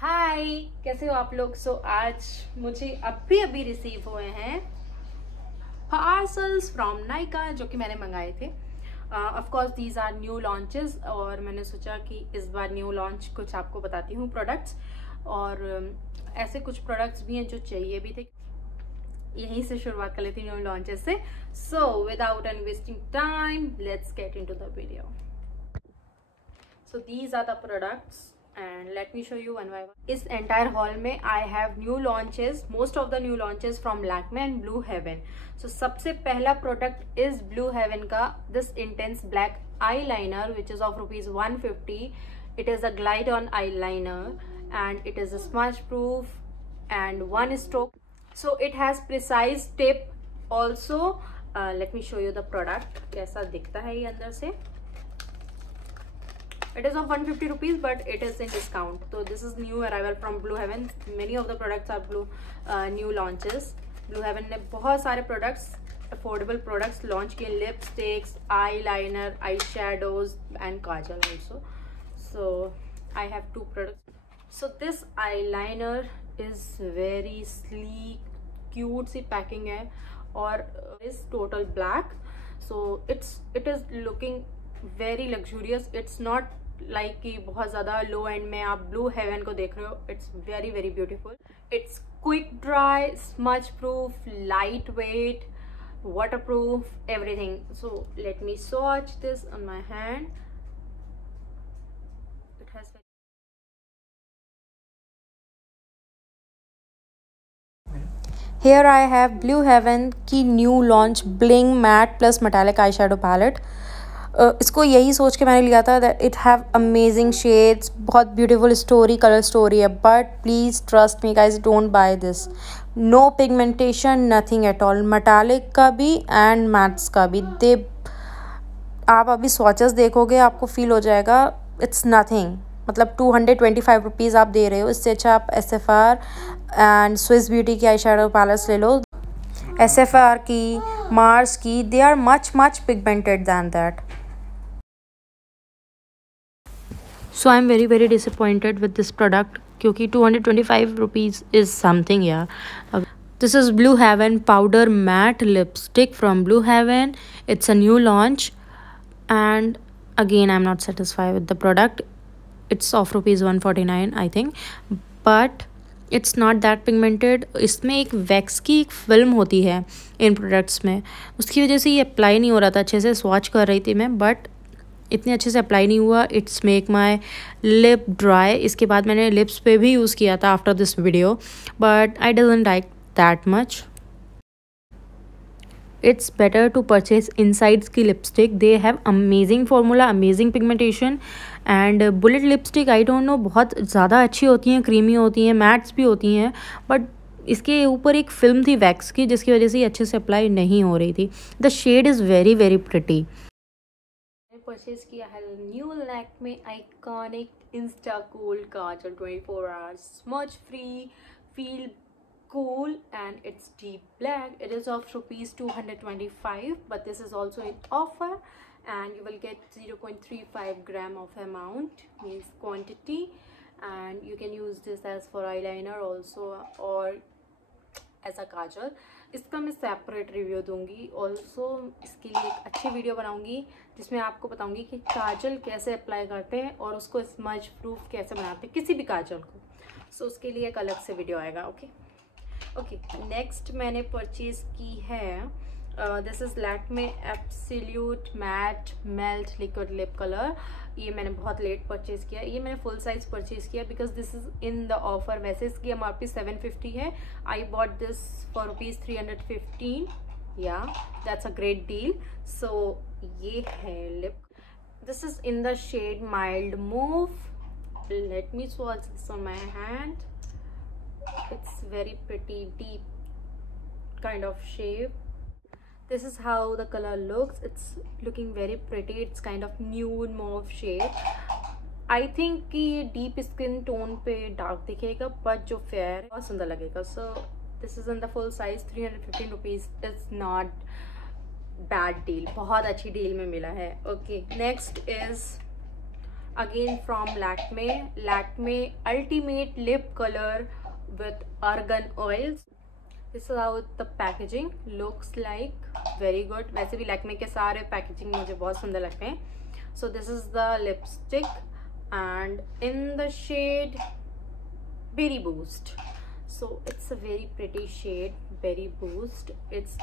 हाय, कैसे हो आप लोग। आज मुझे अभी रिसीव हुए हैं पार्सल्स फ्रॉम नायका जो कि मैंने मंगाए थे। Of course these are new launches और मैंने सोचा कि इस बार न्यू लॉन्च कुछ आपको बताती हूँ प्रोडक्ट्स। और ऐसे कुछ प्रोडक्ट्स भी हैं जो चाहिए भी थे। यहीं से शुरुआत कर लेती हूँ न्यू लॉन्चेस से। So without any wasting time let's get into the video. So these are the products and let me show you one by one. इस entire haul में I have new launches, most of the new launches from Lakme and Blue Heaven. So सबसे पहला product is Blue Heaven का this intense black eyeliner which is of rupees 150. It is a glide on eyeliner and it is a smudge proof and one stroke. So it has precise tip also. Let me show you the product. कैसा दिखता है ये अंदर से। It is of 150 rupees but it is in discount. So this is new arrival from Blue Heaven. Many of the products are new launches. Blue Heaven ने बहुत सारे products, affordable products launch किए, lipsticks, eyeliner, eyeshadows and kajal also. So I have two products. So this eyeliner is very sleek, cute C packing है और is total black. So it is looking very luxurious. It's not like कि बहुत ज़्यादा लो and में आप blue haven को देख रहे हो। It's very very beautiful. It's quick dry, smudge proof, light weight, water proof, everything. So let me swatch this on my hand. It has Here I have Blue Heaven की new launch bling matte plus metallic eye shadow palette. इसको यही सोच के मैंने लिया था that it have amazing shades, बहुत beautiful story, colour story है। But please trust me guys, don't buy this. No pigmentation, nothing at all. Metallic का भी एंड मैट्स का भी दे, आप अभी स्वॉचेस देखोगे आपको फील हो जाएगा इट्स नथिंग। मतलब 225 रुपीज़ आप दे रहे हो, इससे अच्छा आप SFR एंड स्विस ब्यूटी की आई शेडो पैलेट्स ले लो। SFR की, मार्स की, they are much pigmented than that. So I'm very disappointed with this product क्योंकि 225 rupees is something यार। This is Blue Heaven powder matte lipstick from Blue Heaven. It's a new launch and again I'm not satisfied with the product. It's of rupees 149 I think, but it's not that pigmented. इसमें एक wax की एक film होती है इन products में, उसकी वजह से ये अप्लाई नहीं हो रहा था अच्छे से। स्वॉच कर रही थी मैं बट इतने अच्छे से अप्लाई नहीं हुआ। It's make my lip dry. इसके बाद मैंने लिप्स पे भी यूज़ किया था after this video but I doesn't like that much. It's better to purchase Insight's की lipstick. They have amazing formula, amazing pigmentation and bullet lipstick I don't know बहुत ज़्यादा अच्छी होती हैं, क्रीमी होती हैं, मैट्स भी होती हैं, बट इसके ऊपर एक फिल्म थी वैक्स की जिसकी वजह से ये अच्छे से अप्लाई नहीं हो रही थी। The shade is very pretty. Purchase किया है new Lakme iconic insta cool kajal 24 hours smudge free, feel cool and it's deep black. It is of rupees 225 but this is also in offer and you will get 0.35 gram of amount, means quantity, and you can use this as for eyeliner also or as a kajal. इसका मैं separate review दूंगी। Also इसके लिए एक अच्छी video बनाऊंगी जिसमें आपको बताऊंगी कि काजल कैसे अप्लाई करते हैं और उसको स्मज प्रूफ कैसे बनाते हैं किसी भी काजल को। सो उसके लिए एक अलग से वीडियो आएगा। ओके नेक्स्ट मैंने परचेज की है this is Lakme absolute matte melt liquid lip colour. ये मैंने बहुत लेट परचेज किया। ये मैंने फुल साइज परचेज किया because this is in the offer. वैसे इसकी MRP 750 है। I bought this for rupees 315। Yeah that's a great deal. So ये है lip. This is in the shade mild mauve. Let me swatch this on my hand. It's very pretty deep kind of shade. This is how the color looks. It's looking very pretty. It's kind of nude mauve shade. I think कि ये deep skin tone पे dark दिखेगा but जो fair है बहुत सुंदर लगेगा। So this is in the full size 315 rupees. It's not bad deal, बहुत अच्छी deal में मिला है। Okay, next is again from Lakme Ultimate Lip Color with argan oils. This is how the packaging looks like. Very good. वैसे भी Lakme के सारे packaging मुझे बहुत सुंदर लगते हैं. So this is the lipstick and in the shade Berry Boost. So it's a very pretty shade, Berry Boost. It's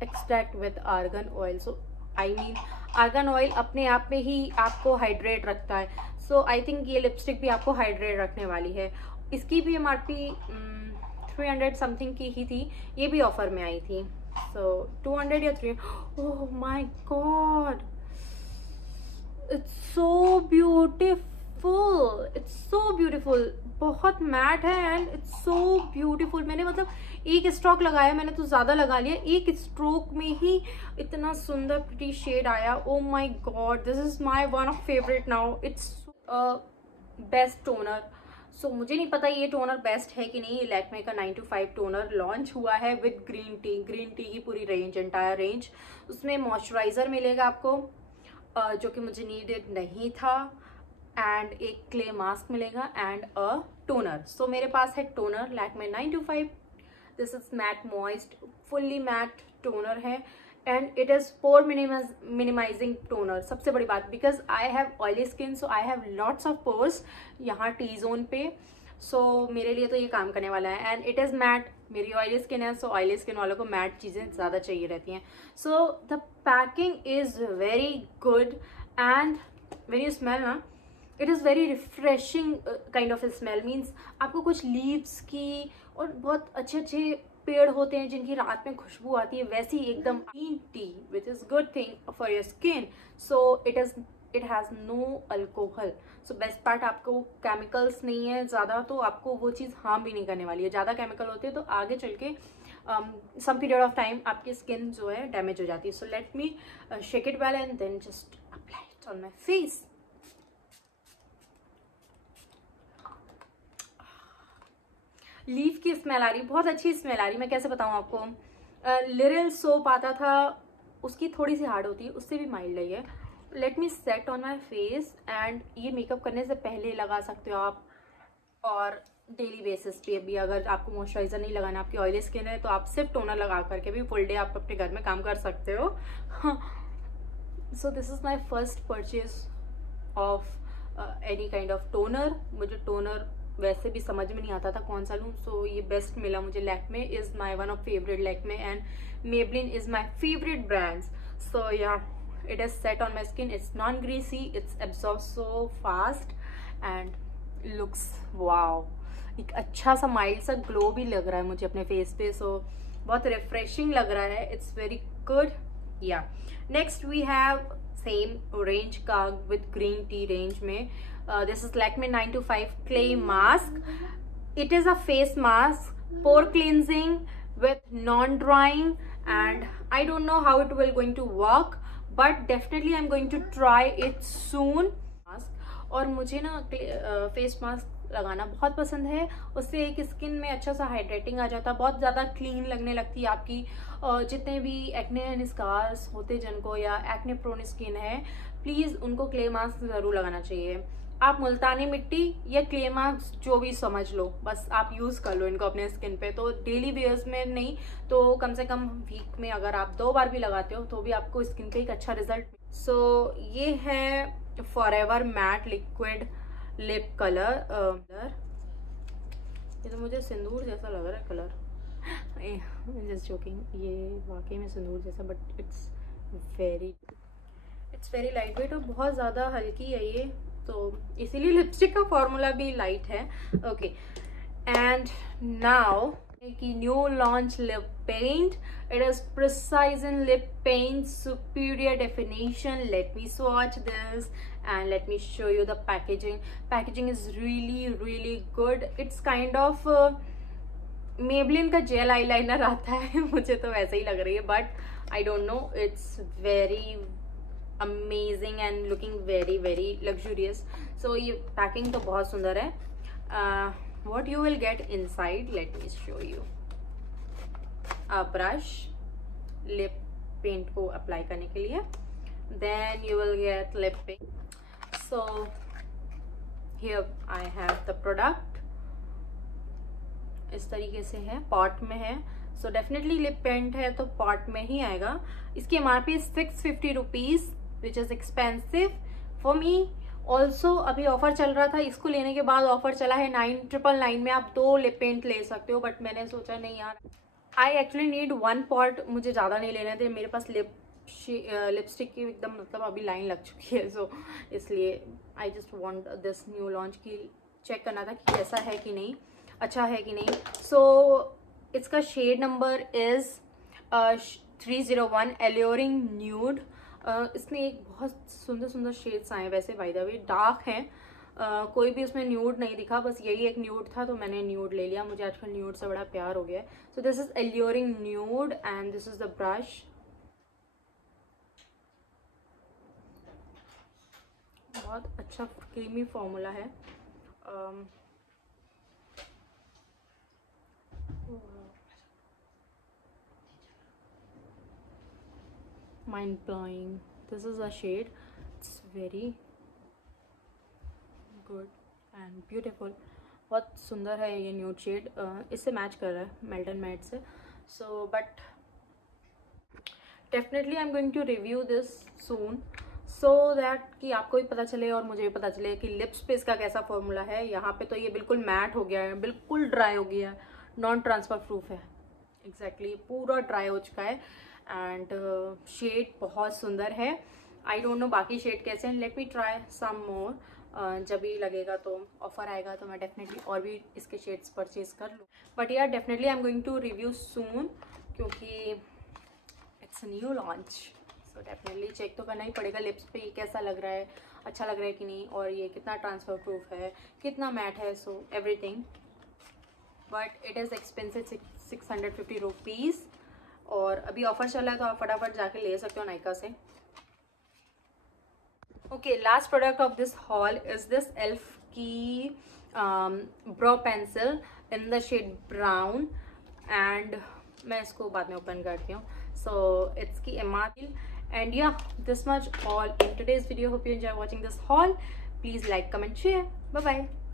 extract with argan oil. So I mean argan oil अपने आप में ही आपको हाइड्रेट रखता है. सो आई थिंक ये lipstick भी आपको hydrate रखने वाली है. इसकी भी MRP 300 समथिंग की ही थी. ये भी ऑफर में आई थी. सो 200 या 300. Oh my God, it's so beautiful. It's so beautiful. बहुत मैट है एंड इट्स सो ब्यूटीफुल. मैंने मतलब एक स्ट्रोक लगाया, मैंने तो ज़्यादा लगा लिया. एक स्ट्रोक में ही इतना सुंदर प्रिटी शेड आया. Oh my god, this is my one of favourite now. It's best toner. So मुझे नहीं पता ये टोनर बेस्ट है कि नहीं. लैक्मे का 925 टोनर लॉन्च हुआ है with green T. Green tea की पूरी रेंज, एंटायर रेंज. उसमें मॉइस्चराइज़र मिलेगा आपको जो कि मुझे नीडेड नहीं था, एंड एक क्ले मास्क मिलेगा एंड अ टोनर. सो मेरे पास है toner Lakme 925. This is matte moist, fully matte toner है and it is pore minimising toner. सबसे बड़ी बात, because I have oily skin, so I have lots of pores यहाँ T zone पे. So मेरे लिए तो ये काम करने वाला है एंड इट इज़ मैट. मेरी ऑयली स्किन है, सो ऑयली स्किन वालों को मैट चीज़ें ज़्यादा चाहिए रहती हैं. So the packing is very good and when you smell ना, it is very refreshing kind of smell. Means आपको कुछ लीव्स की और बहुत अच्छे अच्छे पेड़ होते हैं जिनकी रात में खुशबू आती है, वैसी एकदम green tea which is good thing for your skin. So it has no alcohol. So best part, आपको केमिकल्स नहीं है ज़्यादा, तो आपको वो चीज़ हार्म भी नहीं करने वाली है. ज़्यादा केमिकल होते हैं तो आगे चल के सम पीरियड ऑफ टाइम आपकी स्किन जो है डैमेज हो जाती है. So let me shake it well and then just apply it on my face. Leaf की स्मेल आ रही, बहुत अच्छी स्मेल आ रही. मैं कैसे बताऊँ आपको. लिरिल सोप आता था, उसकी थोड़ी सी हार्ड होती है, उससे भी माइल्ड है ये. Let me set on my face. And ये मेकअप करने से पहले लगा सकते हो आप, और डेली बेसिस पे भी. अगर आपको मॉइस्चराइजर नहीं लगाना, आपकी ऑयली स्किन है, तो आप सिर्फ टोनर लगा करके भी फुल डे आप अपने घर में काम कर सकते हो. So this is my first purchase of any kind of toner. मुझे टोनर वैसे भी समझ में नहीं आता था कौन सा लूँ. सो ये बेस्ट मिला मुझे. Lakme is my one of favourite. Lakme and Maybelline is my favourite brands. So yeah, it is set on my skin. It's non greasy, it's absorbs so fast and looks wow. एक अच्छा सा माइल्ड सा glow भी लग रहा है मुझे अपने फेस पे. सो बहुत रिफ्रेशिंग लग रहा है. It's very good. Yeah next we have same range का विद ग्रीन टी रेंज में. This is Lakme 925 clay mask. It is a face mask, pore cleansing with non-drying, and I don't know how it will going to work, but definitely I'm going to try it soon. और मुझे ना face mask लगाना बहुत पसंद है. उससे एक skin में अच्छा सा हाइड्रेटिंग आ जाता है, बहुत ज़्यादा क्लीन लगने लगती है आपकी. जितने भी एक्ने एंड स्कार्स होते जिनको, या एक्ने प्रोन स्किन है, प्लीज़ उनको क्ले मास्क ज़रूर लगाना चाहिए. आप मुल्तानी मिट्टी या क्ले मास्क जो भी समझ लो, बस आप यूज़ कर लो इनको अपने स्किन पे. तो डेली वेयर्स में नहीं तो कम से कम वीक में अगर आप 2 बार भी लगाते हो तो भी आपको स्किन पे एक अच्छा रिजल्ट. सो ये है forever matte liquid lip colour. ये तो मुझे सिंदूर जैसा लग रहा है कलर. जस्ट जोकिंग, ये वाकई में सिंदूर जैसा, but it's very light weight और बहुत ज़्यादा हल्की है ये, तो इसीलिए लिपस्टिक का फॉर्मूला भी लाइट है. ओके, एंड नाउ की new launch lip paint. It is precision lip paint, superior definition. Let me swatch this and let me show you the packaging. Packaging is really good. It's kind of Maybelline का gel eyeliner आता है, मुझे तो वैसे ही लग रही है, but I don't know. It's very amazing and looking very luxurious. So ये पैकिंग तो बहुत सुंदर है. What you will get inside, let me show you. A brush lip paint को अप्लाई करने के लिए. Then you will get lip paint. So here I have the product, इस तरीके से है, पॉट में है। सो डेफिनेटली लिप पेंट है तो पॉट में ही आएगा। इसकी MRP 650 rupees, which is expensive for me. Also अभी ऑफर चल रहा था, इसको लेने के बाद ऑफर चला है 999 में, आप 2 लिप पेंट ले सकते हो। बट मैंने सोचा नहीं यार, आई एक्चुअली नीड 1 पॉट, मुझे ज़्यादा नहीं लेने थे। मेरे पास लिपस्टिक की एकदम मतलब अभी लाइन लग चुकी है। सो इसलिए I just want this new launch की चेक करना था कि कैसा है कि नहीं, अच्छा है कि नहीं। सो इसका shade number is 301 alluring nude. इसमें एक बहुत सुंदर सुंदर शेड्स आए, वैसे बाय द वे डार्क हैं, कोई भी उसमें न्यूड नहीं दिखा, बस यही एक न्यूड था तो मैंने न्यूड ले लिया। मुझे आजकल न्यूड से बड़ा प्यार हो गया है। So this is alluring nude and this is the brush. बहुत अच्छा क्रीमी फॉर्मूला है। Mind blowing. This is a shade. It's very good and beautiful. बहुत सुंदर है ये न्यूड शेड, इससे मैच कर रहा है मेल्टन मैट से। So but definitely I am going to review this soon, so that कि आपको भी पता चले और मुझे भी पता चले कि लिप्स पे इसका कैसा फॉर्मूला है। यहाँ पे तो ये बिल्कुल मैट हो गया है, बिल्कुल ड्राई हो गया है, नॉन ट्रांसफर प्रूफ है। एग्जैक्टली पूरा ड्राई हो चुका है एंड शेड बहुत सुंदर है। आई डोंट नो बाकी शेड कैसे हैं, लेट मी ट्राई सम मोर। जब भी लगेगा तो ऑफर आएगा तो मैं डेफिनेटली और भी इसके शेड्स परचेज कर लूँ। बट यार definitely I am going to review soon, क्योंकि it's new launch. So definitely check तो करना ही पड़ेगा लिप्स पे ये कैसा लग रहा है, अच्छा लग रहा है कि नहीं, और ये कितना ट्रांसफर प्रूफ है, कितना मैट है, so everything. But it is expensive 650 rupees, और अभी ऑफर चल रहा है तो आप फटाफट जाके ले सकते हो नायका से। Okay, last product of this haul is this elf की brow pencil in the shade brown, and मैं इसको बाद में ओपन करती हूँ। सो इट्स की MRP and yeah this much all in today's video. Hope you enjoy watching this haul. Please like, comment, share. Bye bye.